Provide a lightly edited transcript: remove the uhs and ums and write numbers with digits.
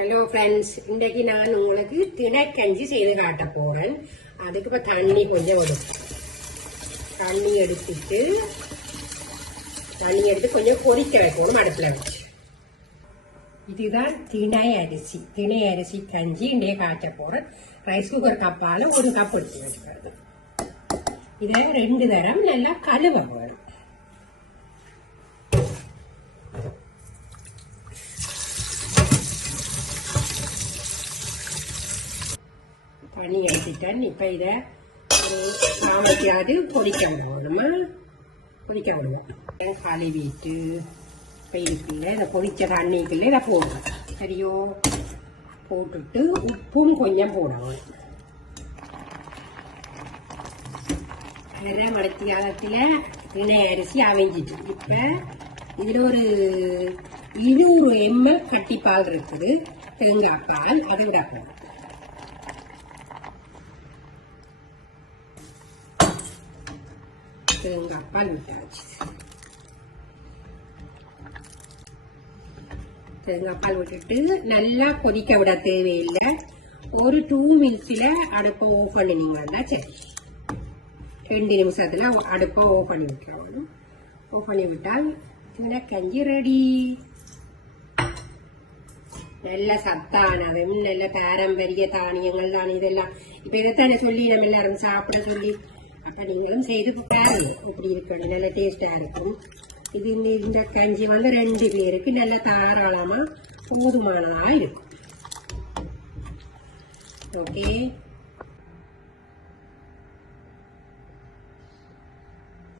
Hello friends, இன்றைக்கு நான் உங்களுக்கு திணைக்கஞ்சி செய்து காட்ட போறேன். அதுக்கு இப்போ தண்ணி கொஞ்சம் விடும். தண்ணி எடுத்து கொஞ்சம் கொதிக்க வைக்கணும் அடுப்பில் வச்சு. இதுதான் திணை அரிசி கஞ்சி இன்றைய காய்ச்ச போறேன். ரைஸ் குக்கர் கப்பால 1 கப் எடுத்து வச்சுக்கிறது. இதை 2 தரம் நல்லா கழுவ வேணும். தண்ணி எடுத்துட்டேன். இப்போ இதை காமத்தியாவது கொதிக்க விடுவோம். நம்ம கொதிக்க விடுவோம். கழுவிட்டு இப்போ இருக்குல்ல, இந்த கொதிச்ச தண்ணிக்குள்ள இதை போடுறோம். சரியோ, போட்டுட்டு உப்பும் கொஞ்சம் போடணும். அரை மணித்தியாலத்தில் திணை அரிசி அவிஞ்சிட்டு இப்போ இதில் ஒரு 200 ml கட்டிப்பால் இருக்குது. தேங்காய் பால் அது விட போகும். தேங்காய் பால் விட்டாச்சு. தேங்காய் பால் விட்டுட்டு நல்லா கொதிக்க விட தேவையில்லை. ஒரு 2 மினிட்ஸ்ல அடுப்பை ஆஃப் பண்ணினீங்கன்னா சரி. 2 நிமிஷத்துல அடுப்பை ஆஃப் பண்ணி விட்டுறணும். ஆஃப் பண்ணி விட்டால் திணைக்கஞ்சி ரெடி. நல்ல சத்தானதும் நல்ல பாரம்பரிய தானியங்கள் தான் இதெல்லாம். இப்ப இதைத்தானே சொல்லி நம்ம எல்லாரும் சாப்பிட சொல்லி. அப்ப நீங்களும் செய்து பாருங்க, இப்படி இருக்கணும். நல்ல டேஸ்டா இருக்கும். இது இந்த கஞ்சி 2 பேருக்கு நல்ல தாராளமா போதுமானதா இருக்கும். ஓகே.